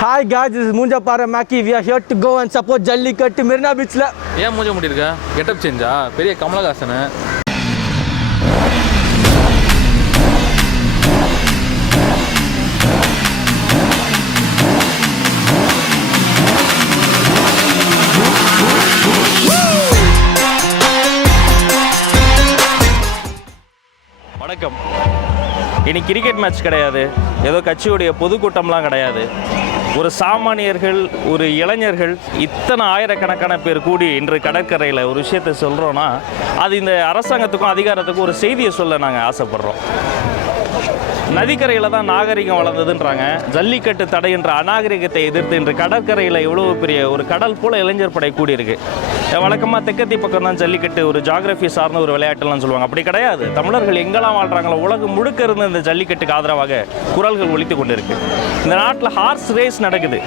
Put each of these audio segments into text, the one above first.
Hi guys, this is Munja Paramaki. We are here to go and support Jallikattu Marina Beach. ஏன் மூஞ்ச முடியிருக்க? Getup சேஞ்சா? பெரிய கமலஹாசன். வணக்கம். இனி cricket match கிடையாது, ஏதோ கட்சியுடைய பொதுக்கூட்டம்லாம் கிடையாது. ஒரு சாமானியர்கள், ஒரு இளைஞர்கள், இத்தனை ஆயிரக்கணக்கான பேர் கூடி இன்று கடற்கரையில் ஒரு விஷயத்தை சொல்கிறோன்னா, அது இந்த அரசாங்கத்துக்கும் அதிகாரத்துக்கும் ஒரு செய்தியை சொல்ல நாங்கள் ஆசைப்படுறோம். நதிக்கரையில் தான் நாகரிகம் வளர்ந்ததுன்றாங்க. ஜல்லிக்கட்டு தடை என்ற அநாகரிகத்தை எதிர்த்து இன்று கடற்கரையில் இவ்வளோ பெரிய ஒரு கடல் போல் இளைஞர் படை கூடியிருக்கு. வழக்கமாக தெற்கத்தி பக்கம் தான் ஜல்லிக்கட்டு ஒரு ஜாகிரபி சார்ந்த ஒரு விளையாட்டுலாம் சொல்லுவாங்க. அப்படி கிடையாது. தமிழர்கள் எங்கெல்லாம் வாழ்கிறாங்களோ உலகம் முழுக்க இருந்து இந்த ஜல்லிக்கட்டுக்கு ஆதரவாக குரல்கள் ஒலித்து கொண்டு இருக்கு. இந்த நாட்டில் ஹார்ஸ் ரேஸ் நடக்குது.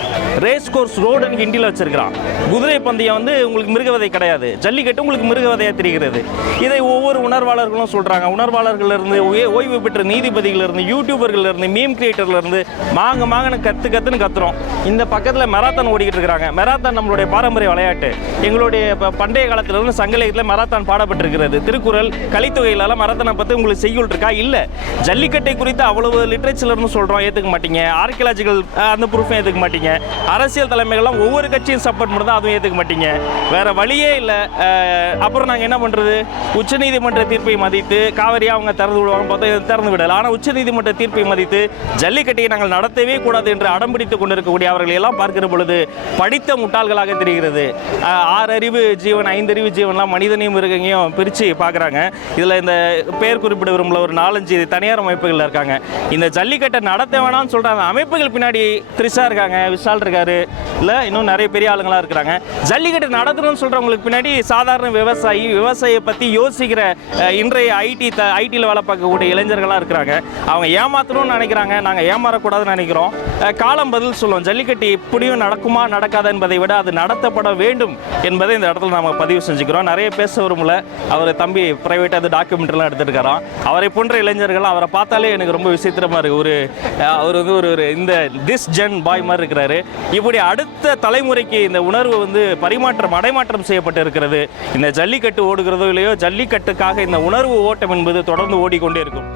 ரேஸ் கோர்ஸ் ரோடுன்னு ஹிண்டியில் வச்சிருக்கிறான். குதிரை பந்தயம் உங்களுக்கு மிருகவதை கிடையாது, ஜல்லிக்கட்டு உங்களுக்கு மிருகவதையாக தெரிகிறது. இதை ஒவ்வொரு உணர்வாளர்களும் சொல்கிறாங்க. உணர்வாளர்கள் இருந்து, ஓய்வு பெற்ற நீதிபதிகள் இருந்து, யூடியூபர்கள் இருந்து, மீம் கிரியேட்டர்ல இருந்து மாங்கன்னு கத்துன்னு கத்துறோம். இந்த பக்கத்தில் மெராத்தான் ஓடிக்கிட்டு இருக்கிறாங்க. மெராத்தான் நம்மளுடைய பாரம்பரிய விளையாட்டு. எங்களுடைய பண்டைய காலத்திலிருந்து சங்கலேகத்தில் மெராத்தான் பாடப்பட்டிருக்கிறது. திருக்குறள், கலித்தொகையிலெல்லாம் மெராத்தானை பற்றி உங்களுக்கு செய்யுள் இருக்கா? இல்லை. ஜல்லிக்கட்டை குறித்து அவ்வளவு லிட்ரேச்சர்னு சொல்கிறோம், ஏற்றுக்க மாட்டீங்க. ஆர்கியலாஜிக்கல் அந்த ப்ரூஃபும் ஏற்றுக்க மாட்டீங்க. அரசியல் தலைமைகள்லாம் ஒவ்வொரு கட்சியும் சப்போர்ட் பண்ணுறதா, அதுவும் ஏற்றுக்க மாட்டீங்க. வேறு வழியே இல்லை. அப்புறம் நாங்கள் என்ன பண்ணுறது? உச்சநீதிமன்ற தீர்ப்பை மதித்து காவிரியாக அவங்க திறந்து விடுவாங்க, பார்த்தா திறந்து விடலை. ஆனால் உச்சநீதிமன்ற தீர்ப்பை மதித்து ஜல்லிக்கட்டை நாங்கள் நடத்தவே கூடாது என்று அடம்பிடித்துக் கொண்டிருக்கக்கூடிய அவர்கள் எல்லாம் பார்க்கிற பொழுது படித்த முட்டாள்களாக தெரிகிறது. 6 அறிவு ஜீவன், 5 அறிவு ஜீவன்லாம் மனிதனையும் மிருகங்களையும் பிரித்து பார்க்குறாங்க. இதில் இந்த பெயர் குறிப்பிட விரும்பல ஒரு 4-5 தனியார் அமைப்புகள் இருக்காங்க. இந்த ஜல்லிக்கட்டை நடத்த வேணாம்னு சொல்கிறாங்க. அமைப்புகள் பின்னாடி த்ரிஷா இருக்காங்க, விஷால் இருக்காரு, இல்லை இன்னும் நிறைய பெரிய ஆளுங்களாக இருக்கிறாங்க. ஜல்லிக்கட்டை நடத்தணும்னு சொல்கிறவங்களுக்கு பின்னாடி சாதாரண விவசாயியை பற்றி யோசிக்கிற இன்றைய ஐடியில் வேலை பார்க்கக்கூடிய இளைஞர்களாக இருக்கிறாங்க. அவங்க ஏமாற்றணும்னு நினைக்கிறாங்க. நாங்கள் ஏமாறக்கூடாதுன்னு நினைக்கிறோம். காலம் பதில் சொல்லுவோம். ஜல்லிக்கட்டு எப்படியும் நடக்குமா நடக்காது என்பதை விட அது நடத்தப்பட வேண்டும் என்பதை இந்த இடத்துல நாம் பதிவு செஞ்சுக்கிறோம். நிறைய பேச வரும்ல, அவர் தம்பி ப்ரைவேட்டாக அது டாக்குமெண்ட்ரிலாம் எடுத்துருக்காராம். அவரை போன்ற இளைஞர்கள் அவரை பார்த்தாலே எனக்கு ரொம்ப விசித்திரமாக இருக்குது. அவர் ஒரு இந்த திஸ் ஜென் பாய் மாதிரி இருக்கிறாரு. இப்படி அடுத்த தலைமுறைக்கு இந்த உணர்வு அடைமாற்றம் செய்யப்பட்டு இருக்கிறது. இந்த ஜல்லிக்கட்டு ஓடுகிறதோ இல்லையோ, ஜல்லிக்கட்டுக்காக இந்த உணர்வு ஓட்டம் என்பது தொடர்ந்து ஓடிக்கொண்டே இருக்கும்.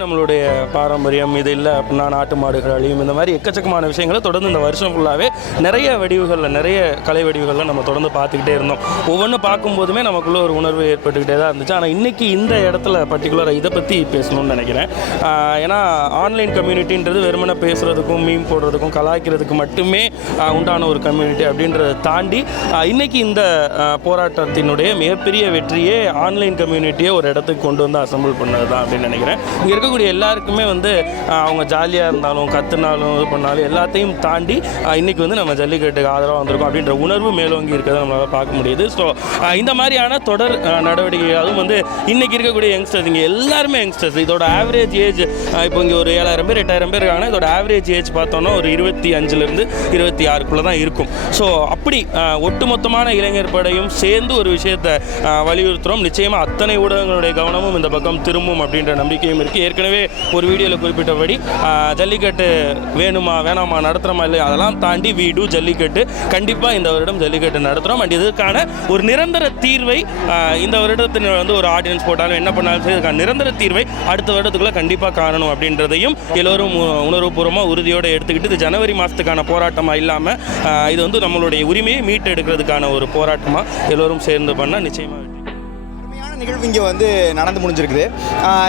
நம்மளுடைய பாரம்பரியம் இது இல்லை அப்படின்னா நாட்டு மாடுகள் அழியும், இந்த மாதிரி எக்கச்சக்கமான விஷயங்களை தொடர்ந்து இந்த வருஷம் ஃபுல்லாகவே நிறைய வடிவுகளில், நிறைய கலை வடிவுகளில் நம்ம தொடர்ந்து பார்த்துக்கிட்டே இருந்தோம். ஒவ்வொன்றும் பார்க்கும்போதுமே நமக்குள்ள ஒரு உணர்வு ஏற்பட்டுக்கிட்டே தான் இருந்துச்சு. ஆனால் இன்றைக்கி இந்த இடத்துல பர்டிகுலராக இதை பற்றி பேசணும்னு நினைக்கிறேன். ஏன்னா ஆன்லைன் கம்யூனிட்டின்றது வெறுமனை பேசுகிறதுக்கும், மீம் போடுறதுக்கும், கலாய்க்கிறதுக்கு மட்டுமே உண்டான ஒரு கம்யூனிட்டி அப்படின்றத தாண்டி இன்றைக்கி இந்த போராட்டத்தினுடைய மிகப்பெரிய வெற்றியே ஆன்லைன் கம்யூனிட்டியை ஒரு இடத்துக்கு கொண்டு வந்து அசம்பிள் பண்ணது தான் அப்படின்னு நினைக்கிறேன். இங்கே இருக்கக்கூடிய எல்லாருக்குமே அவங்க ஜாலியாக இருந்தாலும், கற்றுனாலும், இது பண்ணாலும் எல்லாத்தையும் தாண்டி இன்றைக்கி நம்ம ஜல்லிக்கட்டுக்கு ஆதரவாக வந்திருக்கோம் அப்படின்ற உணர்வு மேலோங்கி இருக்கிறத நம்மளால் பார்க்க முடியுது. ஸோ இந்த மாதிரியான தொடர் நடவடிக்கைகள், அதுவும் இன்றைக்கி இருக்கக்கூடிய யங்ஸ்டர்ஸ், இங்கே எல்லாருமே யங்ஸ்டர்ஸ். இதோட ஆவரேஜ் ஏஜ் இப்போ இங்கே ஒரு 7,000 பேர் 8,000 பேர் இருக்காங்கன்னா, இதோட ஆவரேஜ் ஏஜ் பார்த்தோன்னா ஒரு 25லேருந்து 26க்குள்ளே தான் இருக்கும். ஸோ அப்படி ஒட்டுமொத்தமான இளைஞர் படையும் சேர்ந்து ஒரு விஷயத்தை வலியுறுத்துகிறோம். நிச்சயமாக அத்தனை ஊடகங்களுடைய கவனமும் இந்த பக்கம் திரும்பும் அப்படின்ற நம்பிக்கையும் இருக்குது. ஏற்கனவே ஒரு வீடியோவில் குறிப்பிட்டபடி ஜல்லிக்கட்டு வேணுமா வேணாமா நடத்துகிறோமா இல்லை, அதெல்லாம் தாண்டி வீடு ஜல்லிக்கட்டு கண்டிப்பாக இந்த வருடம் ஜல்லிக்கட்டு நடத்துகிறோம். அண்ட் இதற்கான ஒரு நிரந்தர தீர்வை இந்த வருடத்தின் ஒரு ஆர்டினன்ஸ் போட்டாலும் என்ன பண்ணாலும் சரி, இதுக்கான நிரந்தர தீர்வை அடுத்த வருடத்துக்குள்ளே கண்டிப்பாக காணணும் அப்படின்றதையும் எல்லோரும் உணர்வுபூர்வமாக உறுதியோடு எடுத்துக்கிட்டு, இது ஜனவரி மாதத்துக்கான போராட்டமாக இல்லாமல் இது நம்மளுடைய உரிமையை மீட்டு எடுக்கிறதுக்கான ஒரு போராட்டமாக எல்லோரும் சேர்ந்து பண்ணால் நிச்சயமாக நிகழ்வு இங்கே நடந்து முடிஞ்சிருக்குது.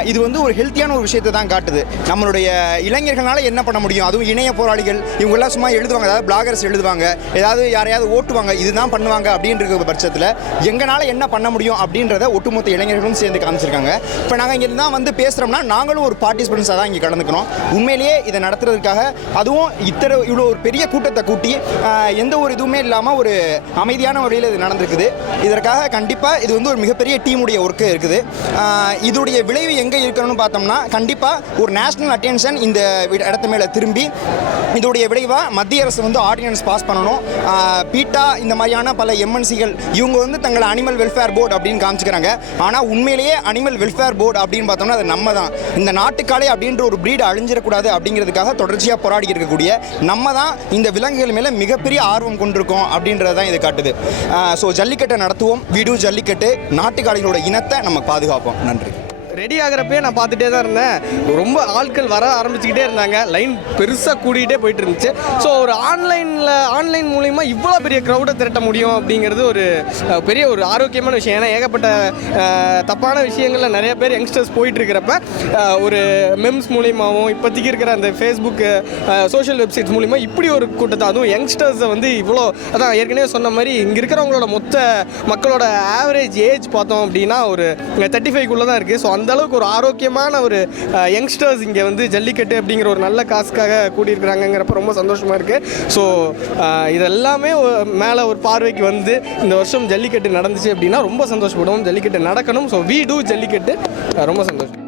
இது ஒரு ஹெல்த்தியான ஒரு விஷயத்தை தான் காட்டுது. நம்மளுடைய இளைஞர்களால் என்ன பண்ண முடியும், அதுவும் இணைய போராளிகள் இவங்கெல்லாம் சும்மா எழுதுவாங்க, அதாவது பிளாகர்ஸ் எழுதுவாங்க, ஏதாவது யாரையாவது ஓட்டுவாங்க, இதுதான் பண்ணுவாங்க அப்படின்ற பட்சத்தில் எங்களால் என்ன பண்ண முடியும் அப்படின்றத ஒட்டுமொத்த இளைஞர்களும் சேர்ந்து காமிச்சிருக்காங்க. இப்போ நாங்கள் இங்கே தான் பேசுகிறோம்னா நாங்களும் ஒரு பார்ட்டிசிபென்ட்ஸாக தான் இங்கே கலந்துக்கிறோம். உண்மையிலேயே இதை நடத்துறதுக்காக, அதுவும் இவ்வளோ ஒரு பெரிய கூட்டத்தை கூட்டி எந்த ஒரு இதுவுமே இல்லாமல் ஒரு அமைதியான வழியில் இது நடந்திருக்குது. இதற்காக கண்டிப்பாக இது ஒரு மிகப்பெரிய டீமுடைய ஒர்க்கு இருக்குது. இதோடைய விளைவு எங்கே இருக்கணும்னு பார்த்தோம்னா கண்டிப்பாக ஒரு நேஷ்னல் அட்டென்ஷன் இந்த இடத்து மேலே திரும்பி இதோடைய விளைவாக மத்திய அரசு வந்து ஆர்டினன்ஸ் பாஸ் பண்ணணும். பீட்டா இந்த மாதிரியான பல எம்என்சிகள் இவங்க வந்து தங்களை அனிமல் வெல்ஃபேர் போர்டு அப்படின்னு காமிச்சிக்கிறாங்க. ஆனால் உண்மையிலேயே அனிமல் வெல்ஃபேர் போர்டு அப்படின்னு பார்த்தோம்னா அது நம்ம தான். இந்த நாட்டுக்காலை அப்படின்ற ஒரு பிரீடு அழிஞ்சிடக்கூடாது அப்படிங்கிறதுக்காக தொடர்ச்சியாக போராடி இருக்கக்கூடிய நம்ம தான் இந்த விலங்குகள் மேலே மிகப்பெரிய ஆர்வம் கொண்டிருக்கோம் அப்படின்றது தான் இது காட்டுது. ஸோ ஜல்லிக்கட்டை நடத்துவோம், வீடு ஜல்லிக்கட்டு, நாட்டுக்காலிகளோட இனத்தை நம்ம பாதுகாப்போம். நன்றி. ரெடி ஆகிறப்பே நான் பார்த்துட்டே தான் இருந்தேன். ரொம்ப ஆட்கள் வர ஆரம்பிச்சுக்கிட்டே இருந்தாங்க. லைன் பெருசாக கூடிக்கிட்டே போயிட்டு இருந்துச்சு. ஸோ ஒரு ஆன்லைன் மூலிமா இவ்வளோ பெரிய க்ரௌடை திரட்ட முடியும் அப்படிங்கிறது ஒரு பெரிய ஒரு ஆரோக்கியமான விஷயம். ஏன்னா ஏகப்பட்ட தப்பான விஷயங்களில் நிறைய பேர் யங்ஸ்டர்ஸ் போயிட்டு இருக்கிறப்ப ஒரு மெம்ஸ் மூலியமாகவும் இப்போதைக்கு இருக்கிற அந்த ஃபேஸ்புக்கு சோஷியல் வெப்சைட்ஸ் மூலிமா இப்படி ஒரு கூட்டத்தை, அதுவும் யங்ஸ்டர்ஸை வந்து இவ்வளோ, அதான் ஏற்கனவே சொன்ன மாதிரி இங்கே இருக்கிறவங்களோட மொத்த மக்களோட ஆவரேஜ் ஏஜ் பார்த்தோம் அப்படின்னா ஒரு 35க்குள்ளே தான் இருக்குது. ஸோ அந்த அளவுக்கு ஒரு ஆரோக்கியமான ஒரு யங்ஸ்டர்ஸ் இங்கே வந்து ஜல்லிக்கட்டு அப்படிங்கிற ஒரு நல்ல காசுக்காக கூடியிருக்கிறாங்கிறப்ப ரொம்ப சந்தோஷமாக இருக்குது. ஸோ இதெல்லாமே மேலே ஒரு பார்வைக்கு வந்து இந்த வருஷம் ஜல்லிக்கட்டு நடந்துச்சு அப்படின்னா ரொம்ப சந்தோஷப்படுவோம். ஜல்லிக்கட்டு நடக்கணும். So we do Jallikattu. ரொம்ப சந்தோஷம்.